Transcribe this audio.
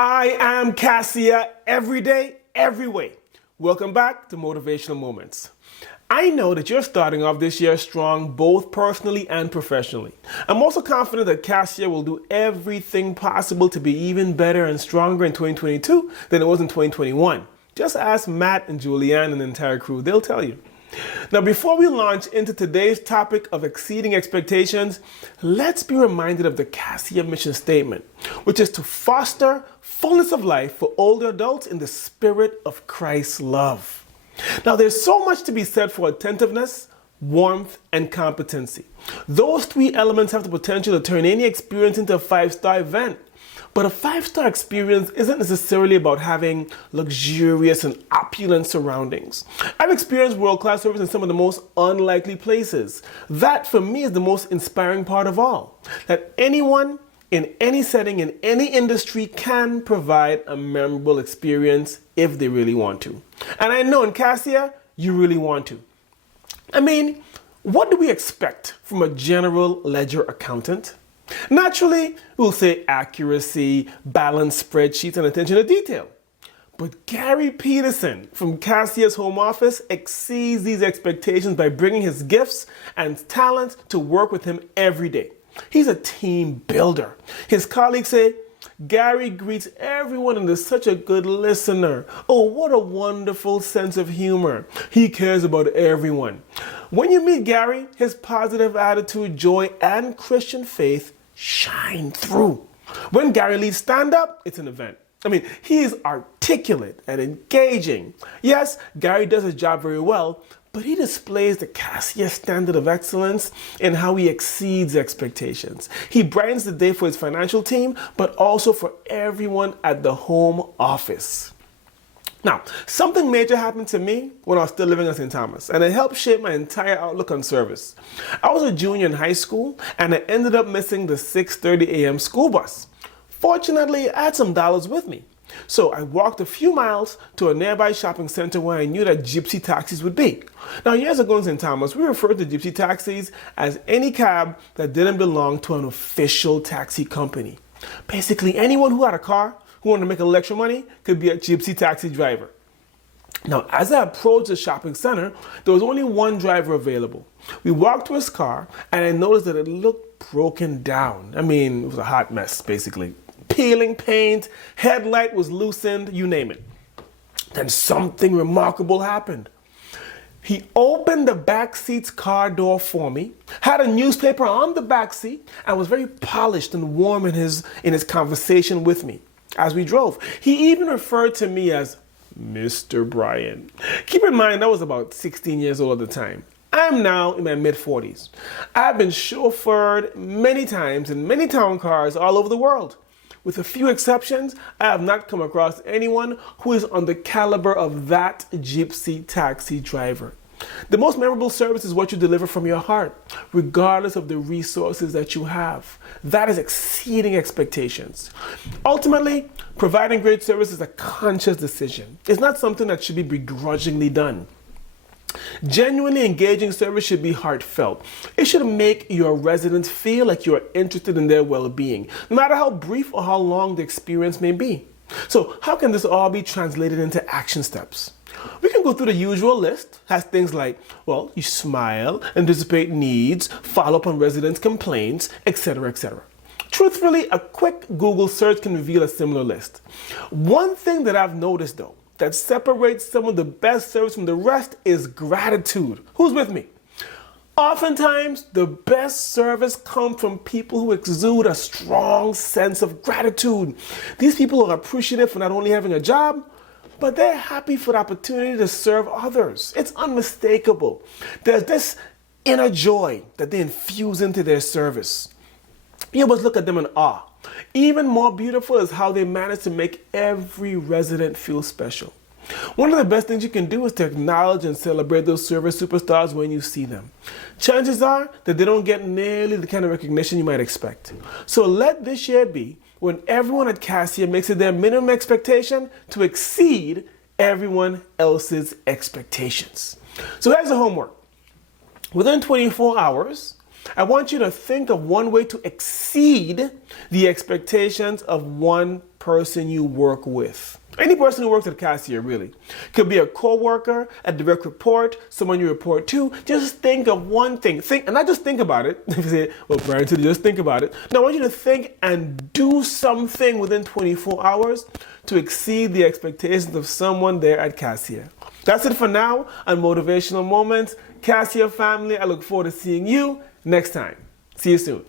I am Cassia every day, every way. Welcome back to Motivational Moments. I know that you're starting off this year strong, both personally and professionally. I'm also confident that Cassia will do everything possible to be even better and stronger in 2022 than it was in 2021. Just ask Matt and Julianne and the entire crew, they'll tell you. Now, before we launch into today's topic of exceeding expectations, let's be reminded of the Cassia mission statement, which is to foster fullness of life for older adults in the spirit of Christ's love. Now, there's so much to be said for attentiveness, warmth, and competency. Those three elements have the potential to turn any experience into a five-star event. But a five-star experience isn't necessarily about having luxurious and opulent surroundings. I've experienced world-class service in some of the most unlikely places. That, for me, is the most inspiring part of all. That anyone, in any setting, in any industry, can provide a memorable experience if they really want to. And I know in Cassia, you really want to. I mean, what do we expect from a general ledger accountant? Naturally, we'll say accuracy, balanced spreadsheets, and attention to detail. But Gary Peterson from Cassia's home office exceeds these expectations by bringing his gifts and talents to work with him every day. He's a team builder. His colleagues say, Gary greets everyone and is such a good listener. Oh, what a wonderful sense of humor. He cares about everyone. When you meet Gary, his positive attitude, joy, and Christian faith shine through. When Gary leads stand-up, it's an event. I mean, he is articulate and engaging. Yes, Gary does his job very well, but he displays the Cassia standard of excellence in how he exceeds expectations. He brightens the day for his financial team, but also for everyone at the home office. Now, something major happened to me when I was still living in St. Thomas, and it helped shape my entire outlook on service. I was a junior in high school, and I ended up missing the 6:30 a.m. school bus. Fortunately, I had some dollars with me. So I walked a few miles to a nearby shopping center where I knew that gypsy taxis would be. Now, years ago in St. Thomas, we referred to gypsy taxis as any cab that didn't belong to an official taxi company. Basically, anyone who had a car who wanted to make a little extra money could be a gypsy taxi driver. Now, as I approached the shopping center, there was only one driver available. We walked to his car, and I noticed that it looked broken down. I mean, it was a hot mess, basically. Peeling paint, headlight was loosened, you name it. Then something remarkable happened. He opened the back seat's car door for me, had a newspaper on the back seat, and was very polished and warm in his conversation with me. As we drove, he even referred to me as Mr. Bryan. Keep in mind, I was about 16 years old at the time. I'm now in my mid-40s. I've been chauffeured many times in many town cars all over the world. With a few exceptions, I have not come across anyone who is on the caliber of that gypsy taxi driver. The most memorable service is what you deliver from your heart, regardless of the resources that you have. That is exceeding expectations. Ultimately, providing great service is a conscious decision. It's not something that should be begrudgingly done. Genuinely engaging service should be heartfelt. It should make your residents feel like you are interested in their well-being, no matter how brief or how long the experience may be. So how can this all be translated into action steps? We can go through the usual list. Has things like, well, you smile, anticipate needs, follow up on residents' complaints, etc., etc. Truthfully, a quick Google search can reveal a similar list. One thing that I've noticed, though, that separates some of the best service from the rest is gratitude. Who's with me? Oftentimes, the best service comes from people who exude a strong sense of gratitude. These people are appreciative for not only having a job, but they're happy for the opportunity to serve others. It's unmistakable. There's this inner joy that they infuse into their service. You must look at them in awe. Even more beautiful is how they manage to make every resident feel special. One of the best things you can do is to acknowledge and celebrate those service superstars when you see them. Chances are that they don't get nearly the kind of recognition you might expect. So let this year be when everyone at Cassia makes it their minimum expectation to exceed everyone else's expectations. So here's the homework. Within 24 hours, I want you to think of one way to exceed the expectations of one person. person you work with. Any person who works at Cassia, really. Could be a co-worker, a direct report, someone you report to. Just think of one thing. Think, and not just think about it. If you say, well, Bryan, just think about it. No, I want you to think and do something within 24 hours to exceed the expectations of someone there at Cassia. That's it for now on Motivational Moments. Cassia family, I look forward to seeing you next time. See you soon.